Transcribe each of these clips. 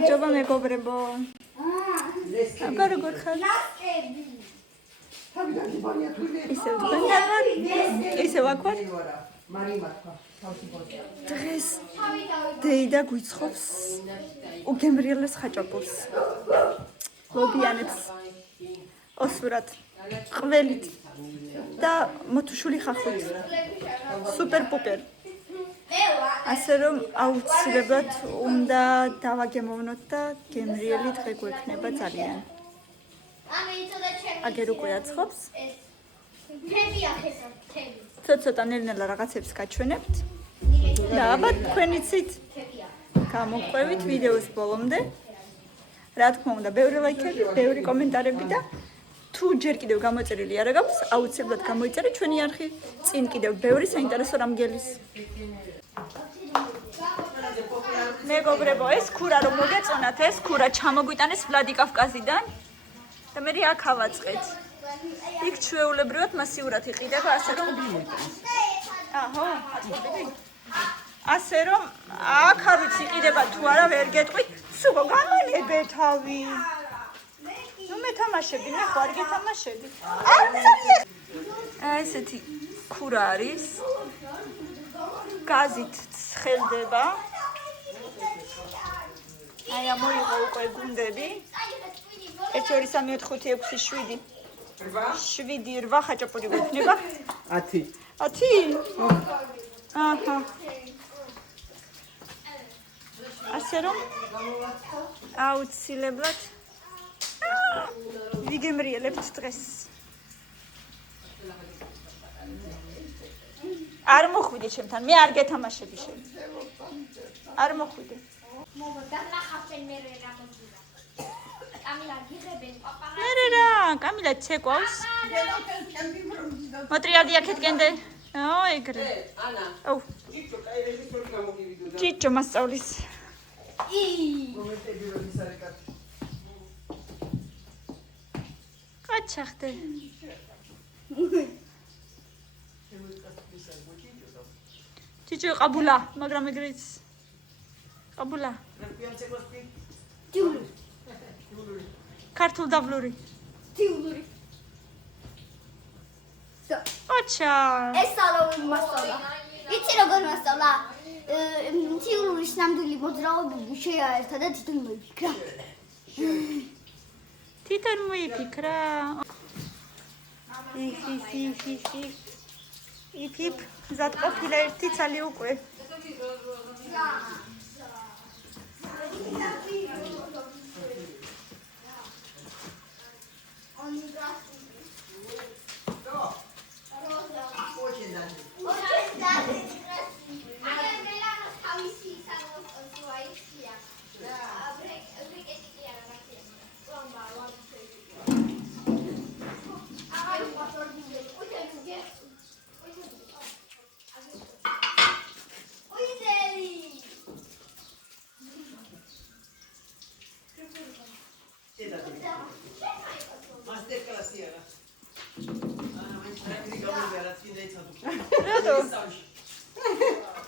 გამარჯობა მეგობრებო. აბა როგორ ხარ? ისევ თქვენთან ვარ? ისევ აქ ვარ? დღეს დეიდა გვიცხობს უგემრიელეს ხაჭაპურს. ლობიანებს osvrat ყველით და მოთუშული ხახვით. სუპერ პუპერ. ასე რომ აუცილებლად უნდა დავაგემოვნოთ და გემრიელი დღე გვექნება ძალიან. აგერ უკვე აცხობს. ცოტა ნელ-ნელა რაღაცებს გაჩვენებთ. და აბა თქვენიცით გამოყვებით ვიდეოს ბოლომდე. რა თქმა უნდა, ბევრი ლაიქები, ბევრი კომენტარები და თუ ჯერ კიდევ გამოწერილი არ აქვს, აუცილებლად გამოიწერეთ ჩვენი არხი. წინ კიდევ ბევრი საინტერესო რამ გელის. მეგობრებო, ეს ქურა რომ მოგეწონათ, ეს ქურა ჩამოგვიტანეს ვლადიკავკაზიდან და მე აქ ავაწყეთ. იქ ჩვეულებრივად მასიურად იყიდება, ასე რომ აჰო, აწყვეტები. ასე რომ აქ არ ვიცი იყიდება თუ არა, ვერ გეტყვით. სულო გამანებე თავი. ნუ მეთამაშები, მე ხარ გეთამაშები. ესეთი ქურა არის. გაზით ცხელდება. აი ამოიღო უკვე გუნდები. 1 2 3 4 5 6 7 7 8 ხაჭაპური გვექნება. 10. 10? აჰა. ასე რომ აუცილებლად ვიგემრიელებთ დღეს. არ მოხვიდე ჩემთან, მე არ გეთამაშები შენ. არ მოხვიდე. მერე რა, კამილა ცეკვავს. მოტრიალდი აქეთ კენდე. ო, ეგრე. აუ. ჭიჭო მასწავლის. კაჩახტე. ჭიჭო ყაბულა, მაგრამ ეგრეც. ყაბულა. ტიულური. ქართულ დაბლური. ტიულური. ოჩა. ეს სალოვი მასწავლა. იცი როგორ მასწავლა? ტიულურის ნამდვილი მოძრაობები შეაერთა და თვითონ მოიფიქრა. თვითონ მოიფიქრა. იფ მზად ყოფილა ერთი ცალი უკვე.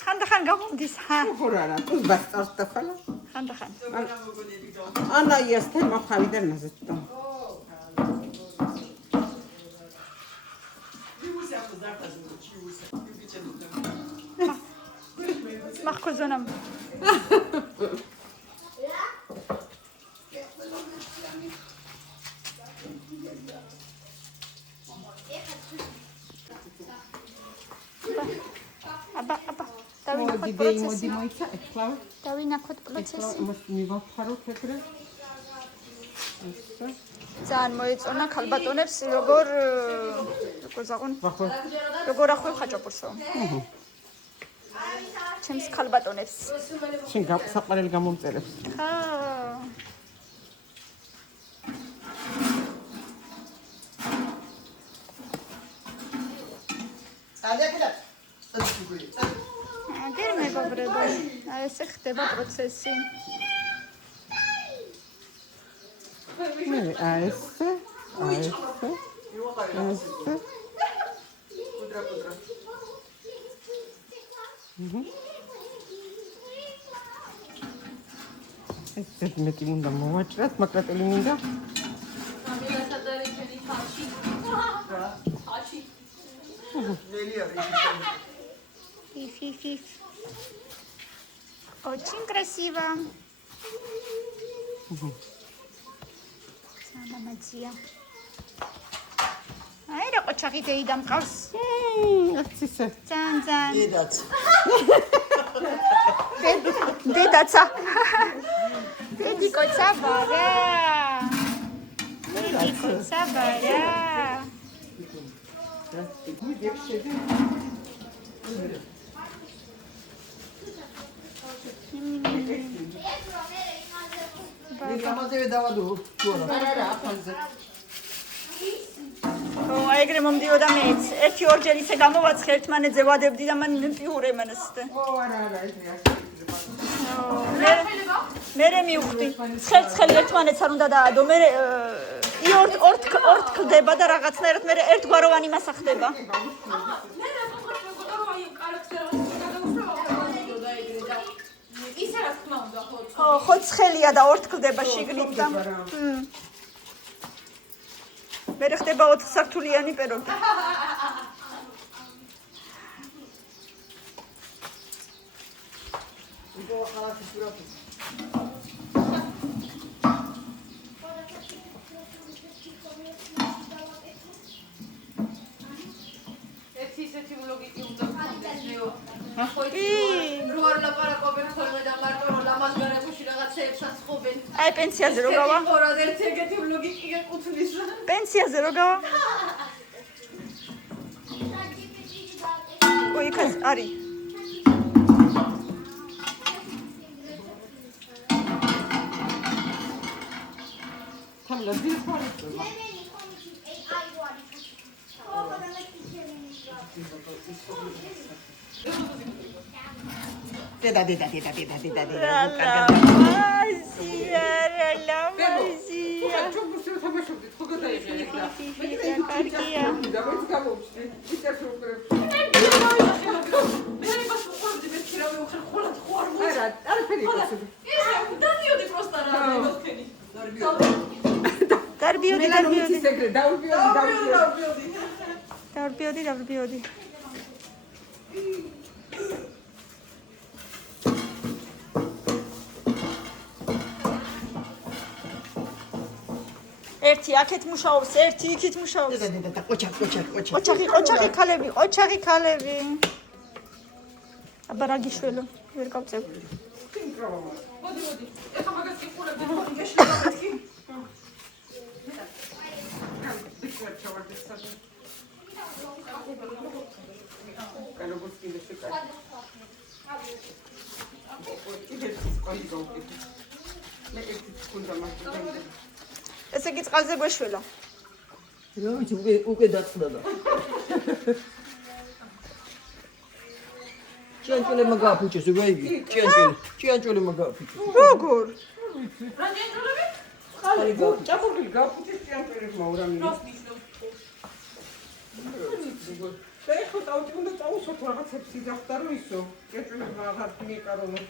ხანდახან გამომდის ხა. ხურარა, თუ ბასტავს და ხალა. ხანდახან. ანა იასთე მოხავიდა ნაზეთო. მახკოზონამ. აბა დავინახოთ პროცესი. მოდი მოიცა ეხლა. დავინახოთ პროცესი. მივაფაროთ ეგრე. ძალიან მოეწონა ქალბატონებს როგორ ზაღონ. როგორ ახვევ ხაჭაპურსო. ჩემს ქალბატონებს. შენ საყარელი გამომწერებს. ხა. აგერ მეგობრებო, ესე ხდება პროცესი. ესე. ეს მეტი უნდა მოვაჭრათ, მაკრატელი მინდა. Очень красиво. Самая აი რა ყოჩაღი დეიდა მყავს. აცისა. ძალიან. დედაც. დედაცა. დედი კოცა ბარა. დედი კოცა ბარა. გამაძევე დავადო თუარა. არა, აფანზე. ეგრე მომდიოდა მეც. ერთი ორჯერ ისე გამოვაცხე ერთმანეთზე ვადებდი და მან პიურე მანასტე. არა, მე მივხვდი. ცხელი ერთმანეთს არ უნდა დაადო. მე ორ კლდება და რაღაცნაირად მე ერთგვაროვანი მასა ხდება. ხო ცხელია და ორ კლდება შიგნით და მე ხდება 4 სართულიანი პეროგი. ესეთი ვლოგი უნდა გქონდეს. რო არ ლაპარაკობენ ხოლმე და მარტო რომ ლამაზგარებუში რაღაცეებს ასხობენ. აი პენსიაზე რო გავა? ხო, ერთი ეგეთი ვლოგი კი გეკუთვნის. პენსიაზე რო გავა? ой, იქაც არის. თამლა დიხარ. დედა. ლამაზია, ლამაზია. ჩუბუსი თამაშობდი, ხო გადაიღე და. კარგია. დავით გამოვჩდი. ისე შევკრებ. მე იმას ვუყურებდი მე კი რა ვიხარ ხოლად ხო არ მოიწ. არა, არაფერი იყო. ისე დადიოდი პროსტა რა მოვქენი. დარბიოდი. ეგრე დავბიოდი. დარბიოდი. ერთი აქეთ მუშაობს, ერთი იქით მუშაობს. და ყოჩა. ოჩახი ქალები. აბა რა გიშველო, ვერ გავწევ. მოდი. ეხა მაგას კი ყურებდი ხო გეშლება მეთქი. ესე იგი წყალზე გვეშველა. რა ვიცი უკვე დაწყდა. ჭიანჭველე მაგაფუჭეს უკვე იგი. ჭიანჭველე მაგაფუჭეს. როგორ? რა ჭიანჭველები? ხალი ჭაბურგილი გაფუჭეს ჭიანჭველებს მაურამი. როს ნიშნავს? და ეხლა დავჭი უნდა წავუსვათ რაღაცებს იძახდა რომ ისო ჭიანჭველებს აღარ მიეკარონო.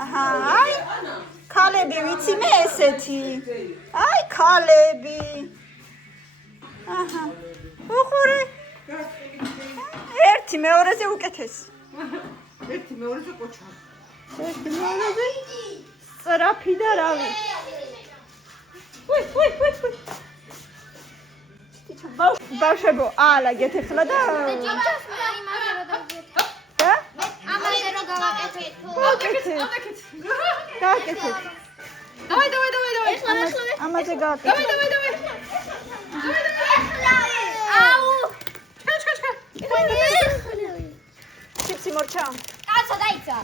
აი ქალები ვიცი მე ესეთი. აი ქალები. აჰა. უყურე. ერთი მეორეზე უკეთესი. ერთი მეორეზე ყოჩა. ერთი მეორეზე სწრაფი და რავი. ბავშვებო, აალაგეთ ახლა და გააკეთეთ. ამაზე გააკეთეთ. ჩიპსი მორჩა. კაცო დაიცა.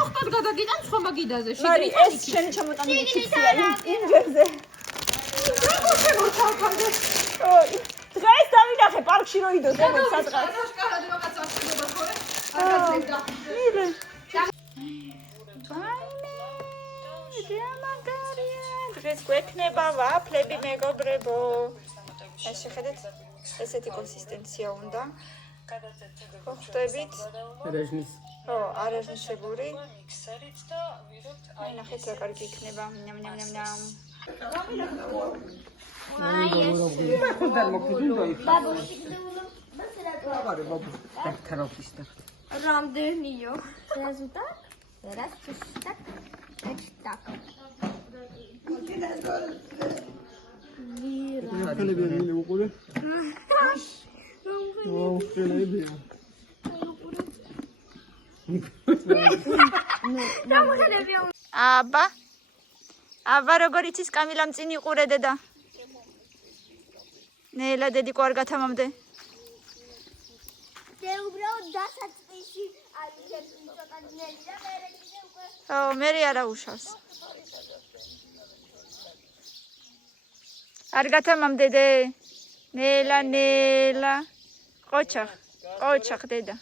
ოხტად გადაგიტან სხვა მაგიდაზე. ლარი ეს შენი ჩამოტანილი ჩიპსია ინჯერზე. დღეს დავინახე პარკში რო იდო ზემოთ სადღაც. აშკარად რაღაცა ხდება ხო? მილე. დღეს გვექნება ვაფლები მეგობრებო. ეს შეხედეთ ესეთი კონსისტენცია უნდა. ხო, ხვდებით? რეჟნის. ხო, არაჟნისებური. აი, ნახეთ რა კარგი იქნება. ნამ. ხოდარ მოხდუნდო იქ. ბაბა, დაქაროვის და. რამდენიო? რაზუ так? Раз, так. Так. ხალები მილი უყურე. ვაუ, ხალები. აბა როგორ იცის კამილამ წინ იყურე დედა? ნელა დედი ყوار გათამამდე. დე უბრალოდ დასაწყისში არის ერთი ცოტა ძნელი და მე კიდე უკვე ხო, მე არა უშავს. არ გათამამდე დე. ნელა. ყოჩახ დედა.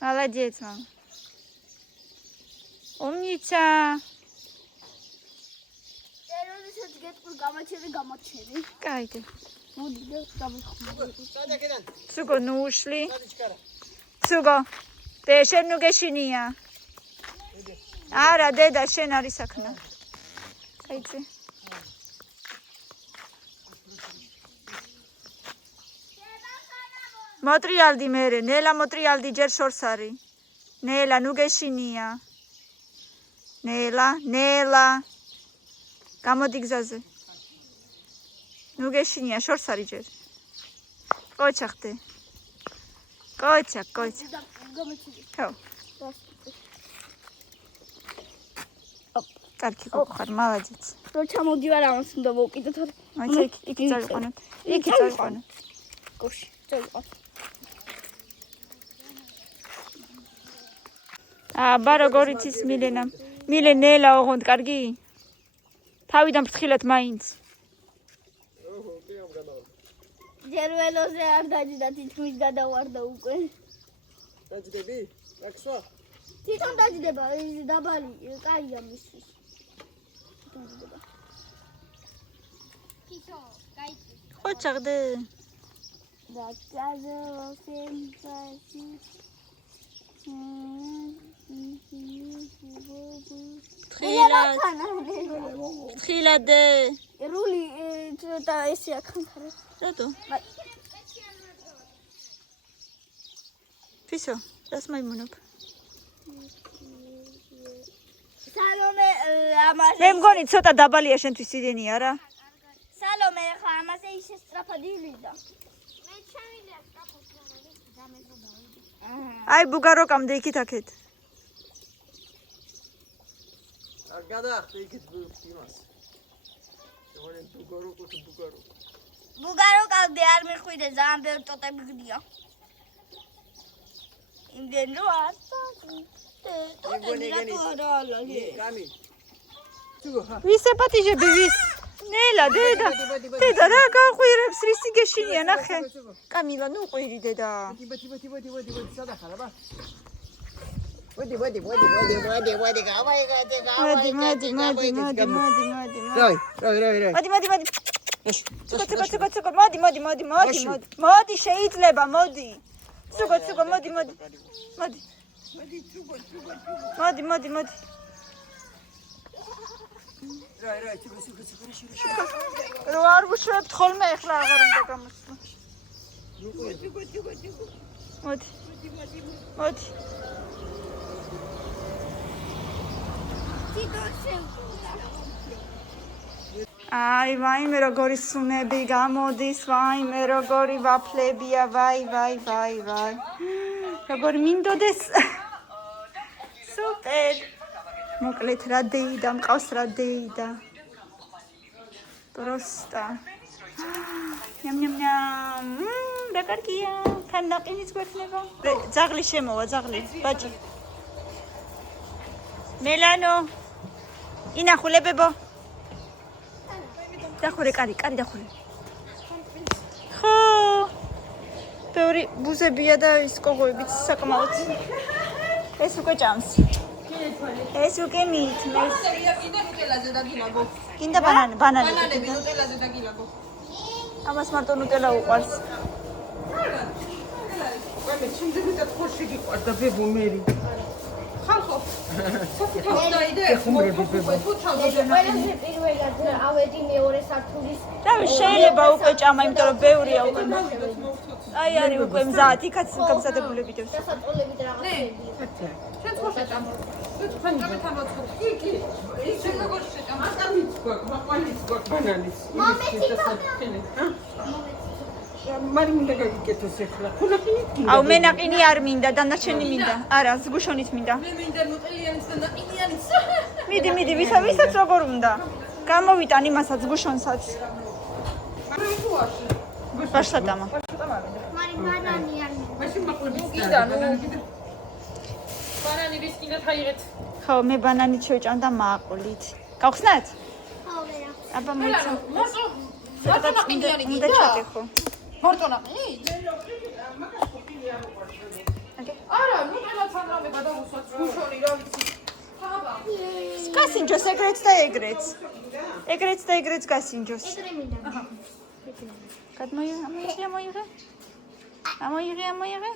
молодец мама. умница. როდესაც გეტყვი გამოჩები. კაი. მოდი და გამოვხმები. სადაკიდან. ცუგო ნუ უშლი. სადიჩკარა. ცუგო. დე შენ ნუ გეშინია. არა დედა შენ არის საქმე. აიცი. მოტრიალდი მერე, ნელა მოტრიალდი ჯერ შორს არის. ნელა ნუ გეშინია. ნელა. გამოდი გზაზე. ნუ გეშინია, შორს არის ჯერ. ყოჩახდე. ყოჩა. გამოჩები. ხო. კარგი გოხარ, молодец. რო ჩამოდივარ ამას უნდა მოვკიდოთ. აი იქ წაიყვანოთ. იქ წაიყვანოთ. გოში, წაიყვან. აბა როგორ იცის მილენა? მილენელა ოღონდ კარგი? თავიდან ფრთხილად მაინც. ჯერ ველოზე არ დაჯდა თითქმის გადავარდა უკვე. დაჯდები? რაკსვა? თვითონ დაჯდება, დაბალი, კაია მისთვის. ყოჩახდე. და წაზოვსემფასი. ფრთხილად. რული ცოტა ესე აქანთარა. რატო? ფისო, რას მაიმუნობ? სალომე ამას მე მგონი ცოტა დაბალია შენთვის იდენი არა? სალომე ხა ამას ისე სწრაფად ილიდა. მე ჩამილია სწრაფად დამეზობა. აი ბუგაროკამდე იქით აქეთ. არ გადაახტე იქით იმას. შევარენ ბუგაროკო. ბუგაროკამდე არ მიხვიდე, ძალიან ბევრი ტოტები გდია. იმდენ რო ასაკი. გამი. ცუგო ხა. ვის ეპატიჟები ვის? ნელა დედა. დედა რა გაყვირებს რისი გეშინია ნახე. კამილა ნუ ყვირი დედა. ბოდი სადახარ აბა. მოდი. მოდი. მოდი შეიძლება მოდი. ცუგო მოდი. მოდი. რა, ცუგო. რო არ ვუშვებთ ხოლმე ახლა აღარ უნდა გამოსვლა. მოდი. აი ვაიმე როგორი სუნები გამოდის, ვაიმე როგორი ვაფლებია, ვაი. როგორ მინდოდეს. სუპერ. მოკლედ რა დეიდა, მყავს რა დეიდა. პროსტა. ნამ. რა კარგია. თან ნაყინიც გვექნება. ძაღლი შემოვა, ბაჭი. მელანო. ინახულებებო. დახურე კარი დახურე. ხო. ბევრი ბუზებია და ის კოღოებიც საკმაოდ. ეს უკვე ჭამს. ეს უკვე მიითმეს. კიდე ნუტელაზე დაგილაგო. კიდე ბანანი. ნუტელაზე დაგილაგო. ამას მარტო ნუტელა უყვარს. ვაი, შემდეგაც ხორში გიყვარდა ბებო მერი. ხალხო. დაიდე. ხუმრები ბებო. ყველაზე პირველად ავედი მეორე სართულის და შეიძლება უკვე ჭამა, იმიტომ რომ ბევრია უკვე. აი არის უკვე მზად, იქაც გამზადებული ვიდეოს. დასაწოლებით რაღაცები. შენ ხოშე ჭამ. ჭამეთან ვაცხობ. კი. ის როგორ შეჭამ? ატამიც გვაქვს, მაყვალიც გვაქვს, ბანანის. მარი მინდა გაგიკეთოს ახლა. ხუნახინით კი. აუ მე ნაყინი არ მინდა, დანარჩენი მინდა. არა, ზგუშონიც მინდა. მე მინდა ნუტელიანიც და ნაყინიანიც. მიდი, ვისაც როგორ უნდა. გამოვიტან იმასაც ზგუშონსაც. ბაშლა დამა. მარი ბანანი არ მინდა. მაშინ მაყვალიც. კიდა ნუ. ბანანი ვის კიდე თაიღეთ. ხო, მე ბანანით შევჭამ და მაყოლით. გავხსნათ? ხო, ვერა. აბა მოიცა. მარტო ნაყინიანი უნდა კიდა. ჩატეხო. მარტო ნაყინი? არა, ნუტელაცან რამე გადავუსვათ გუშონი რა ვიცი. ხაბა. გასინჯოს ეგრეც და ეგრეც. ეგრეც და ეგრეც გასინჯოს. ეგრე მინდა. გამოიღე.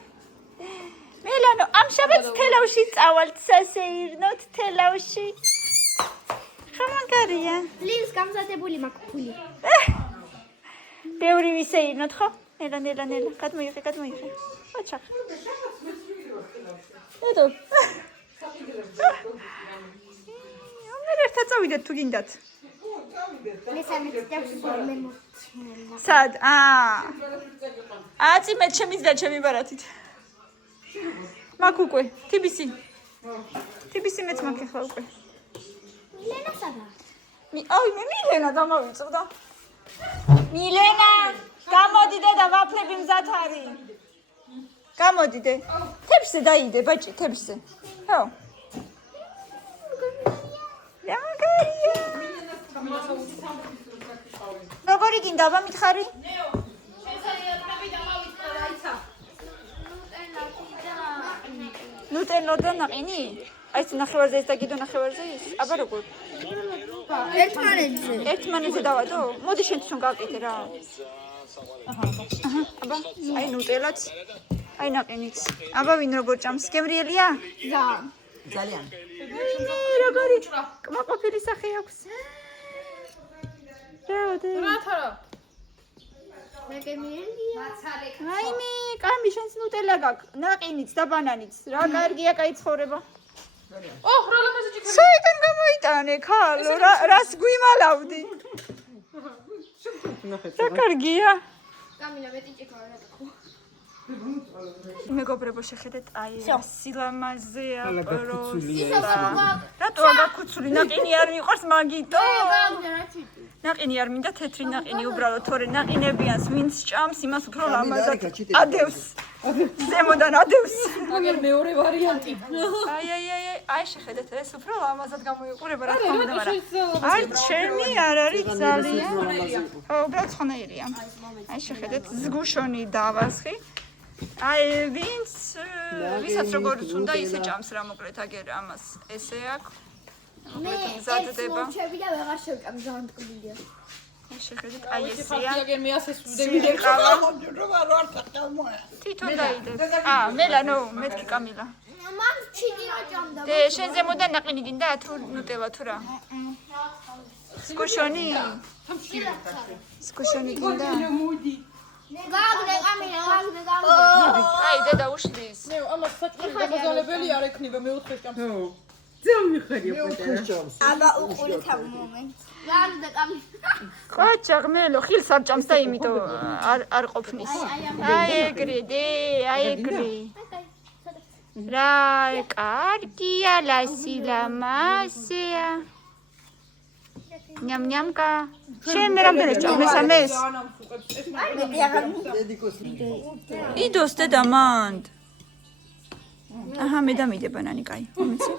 მელანო, ამ შაბათს თელავში წავალთ სასეირნოთ თელავში. ხამანგარია. ლის გამზადებული მაქვს ფული. ბევრი ვისეირნოთ ხო? ნელა. გადმოიღე. ოჩახ. ედო. მე ერთად წავიდეთ თუ გინდათ. მესამე წელს მე მოჩნელა. სად? აწიმეთ შემიძლია ჩემი ბარათით. მაგ უკვე, TBC მეც მაგ ახლა უკვე. მილენა სადა? აი მე მილენა დამავიწევდა. მილენა, გამოდი და ვაფლები მზად არის. გამოდიდე. თებსე დაიდე, ბაჭი, თებსე. ხო. გამაგარია. როგორი გინდა, აბა მითხარი? ნუტელა და ნაყინი? აი ეს ნახევარზე ეს და კიდო ნახევარზე ის? აბა როგორ? ერთმანეთზე დავადო? მოდი შენ თვითონ გავკეთე რა. აბა, აი ნუტელაც, აი ნაყინიც. აბა ვინ როგორ ჭამს? გემრიელია? ძალიან. აი როგორი კმაყოფილი სახე აქვს. რაოდე? რათარა? მე გემრიელია. აი მე, კამი შენს ნუტელა გაქვს, ნაყინიც და ბანანიც. რა კარგია, კაი ცხოვრება. ოჰ, რა ლამაზი ჭიქა. საიდან გამოიტანე, ქალო, რას გვიმალავდი? რა კარგია. გამინა მეტი ჭიქა რა თქო. მეგობრებო, შეხედეთ, აი სილამაზეა გაკუცულია პროსტა. რატო აგაკუცული? ნაყინი არ მიყვარს მაგიტო? ნაყინი არ მინდა, თეთრი ნაყინი უბრალოდ, თორე ნაყინებიანს ვინც ჭამს, იმას უფრო ლამაზად ადევს. ზემოდან ადევს. აგერ მეორე ვარიანტი. აი შეხედეთ, ეს უფრო ლამაზად გამოიყურება, რა თქმა უნდა, მაგრამ აი ჩემი არ არის ძალიან. ხო, უბრალოდ ცხონერია. აი შეხედეთ, ზგუშონი დავასხი. აი ვისაც როგორც უნდა ისე ჭამს რა მოკლედ აგერ ამას ესე აქვს. მე მზადდება. მოჩები და ვეღარ შევჭამ ძალიან ტკბილია. აი შეხედეთ, აი ესეა. აგერ მე ასე სვიდე ყავა. რა არ თქმა. თვითონ დაიდებს. მელანო, მეთქი კამილა. მან ჩინი რა ჭამდა. დე შენ ზემოდან ნაყინი გინდა თუ ნუტელა თუ რა? სკუშონი? სკუშონი გინდა? გაგდე კამილა, გაგდე. აი დედა უშლის. მე ამას საჭირო გამოგალებელი არ ექნება მეოთხე ჭამს. ხო. ძემ მიხარია პატარა. აბა უყურეთ ამ მომენტს. გაგდე კამილა. ყაჭა ღმელო ხილს არ ჭამს და იმიტომ არ ყოფნის. აი ეგრე დე, აი ეგრე. რა კარგია ლასილამასია. ნიამ-ნიამკა. შენ რამდენად ჭამ მესამეს? იდოს დედა მანდ. აჰა მე დამიდე ბანანი კაი. მომიცი.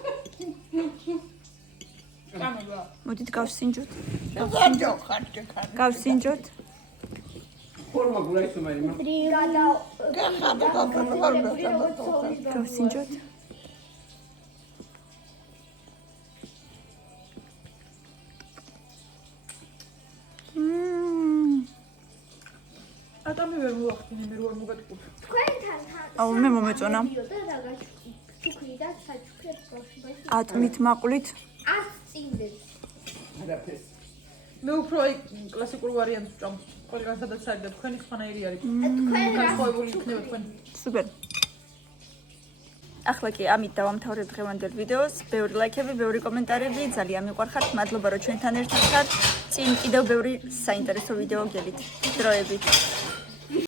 მოდით გავსინჯოთ. გავსინჯოთ. ფორმა გულაისო მაიმა. გავსინჯოთ. ხატამი ვერ მოვახდინე, მე რო არ მოგატყუp. თქვენთან აუ მე მომეწონა. და რაღაც ჩუქრი და საჩუქრებს ბავშვი. ატმით მაყვლით. ას წინდეს. არაფერს. მე უფრო აი კლასიკურ ვარიანტს ვჭამ. ყველგან სადაც არის და თქვენი სხვანაირი არის. თქვენ განსხვავებული იქნება თქვენ. სუპერ. ახლა კი ამით დავამთავრებ დღევანდელ ვიდეოს. ბევრი ლაიქები, ბევრი კომენტარები, ძალიან მიყვარხართ. მადლობა რომ ჩვენთან ერთად ხართ. წინ კიდევ ბევრი საინტერესო ვიდეო გელით. დროებით.